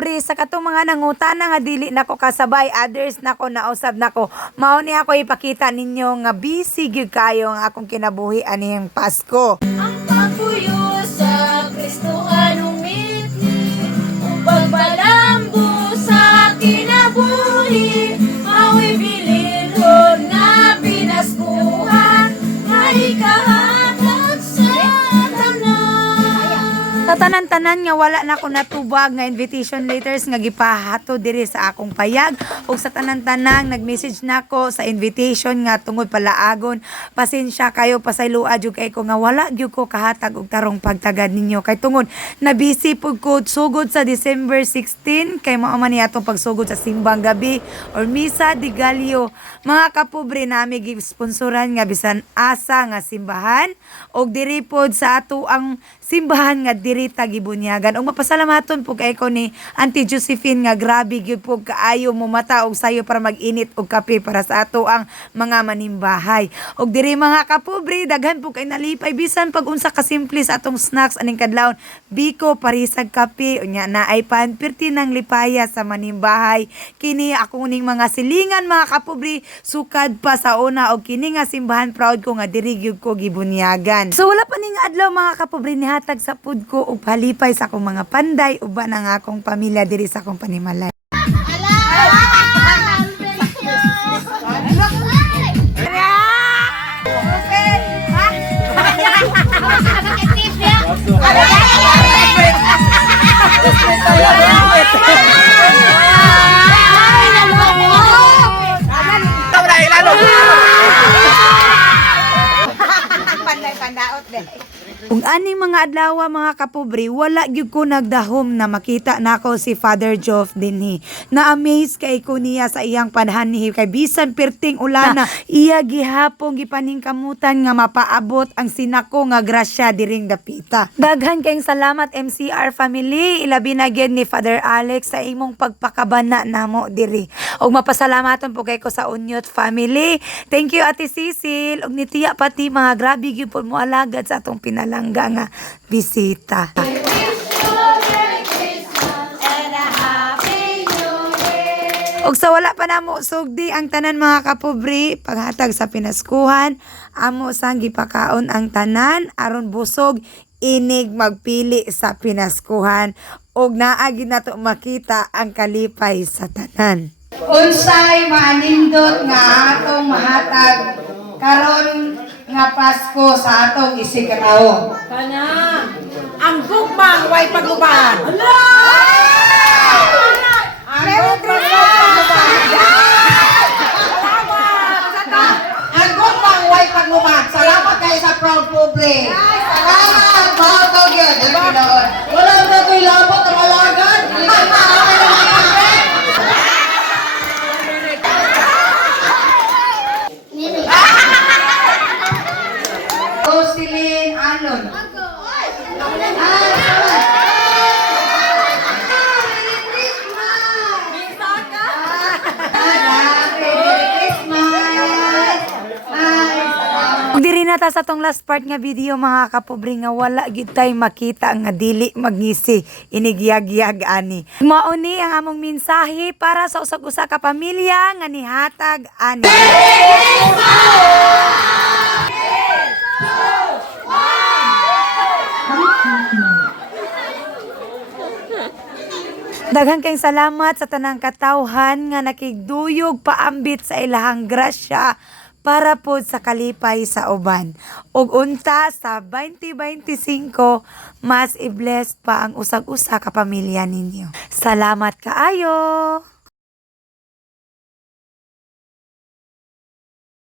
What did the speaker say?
kapobre sa katong mga nangutana nga dili nako kasabay, others nako nausab nako. Mao ni ako ipakita ninyo nga busy gyud kayo nga akong kinabuhi anihing Pasko. Ang pagpuyo sa Kristo anong mitni, ang pagbalambo sa kinabuhi, mao'y bililhon nga pinaskuhan, maikahatag sa tanan. Sa tanan-tanan nga wala na ako natubag nga invitation letters nga gipahato diri sa akong payag, ug sa tanan-tanang nag-message nako sa invitation nga tungod palaagon, pasensya kayo, pasayloa jud kay ko nga wala gyud ko kahatag og tarong pagtagad ninyo kay tungod na busy pud ko sugod sa December 16 kay mao man ni atong pagsugod sa simbang gabi or misa de Gallo. Mga kapobre nami gi-sponsoran nga bisan asa nga simbahan og diri pod sa ato ang simbahan nga diri tagibunyagan. Og mapasalamaton po kay ko ni Auntie Josephine nga grabe gyud po kaayo mo mata og sayo para mag-init og kape para sa ato ang mga manimbahay. Og diri mga kapobre daghan po kay nalipay bisan pag unsa ka simple sa atong snacks aning kadlawon, biko parisag kape unya na ay panpirti ng lipaya sa manimbahay. Kini ako ning mga silingan mga kapobre sukad pa sa una og kini nga simbahan proud ko nga diri gyud ko gibunyagan. So wala pa ning adlaw mga kapobre nihatag sa food ko og palipay sa akong mga panday uban ang akong pamilya diri sa akong panimalay. Kung aning mga adlaw mga kapobre, wala gyud ko nagdahom na makita nako si Father Joff dinhi. Na-amaze kay ko niya sa iyang panhanhi kay bisan perting ulana, iya gihapon gipaningkamutan nga mapaabot ang sinako nga grasya diring dapita. Daghan kayong salamat MCR family, ilabi na gyud ni Father Alex sa imong pagpakabana namo diri. Og mapasalamaton po kay ko sa Unyot family. Thank you Ate Cecil og ni Tiya pati mga grabe gyud po mo alagad sa atong pinalangga nga bisita. Og sa wala pa namo sugdi ang tanan mga kapobre paghatag sa pinaskuhan, amo sang gipakaon ang tanan aron busog inig magpili sa pinaskuhan og naa gid nato makita ang kalipay sa tanan. Unsay maanindot nga atong mahatag karon nga Pasko sa atong isigataon. Kana ang gugmang way pagluban. Ang gugmang way pagluban. Salamat kayo sa proud public. Salamat, mahal ko yun. Wala na ko'y labot ang alagan. Rosilyn Alon. Diri na ta sa tong last part nga video mga kapobre nga wala gid tay makita nga dili magngisi inigyag-yag ani. Mao ni ang among mensahe para sa usag-usa ka pamilya nga nihatag ani. Daghang kayong salamat sa tanang katawhan nga nakigduyog paambit sa ilahang grasya para po sa kalipay sa uban. Ug unta sa 2025, mas i-bless pa ang usag-usa ka pamilya ninyo. Salamat kaayo!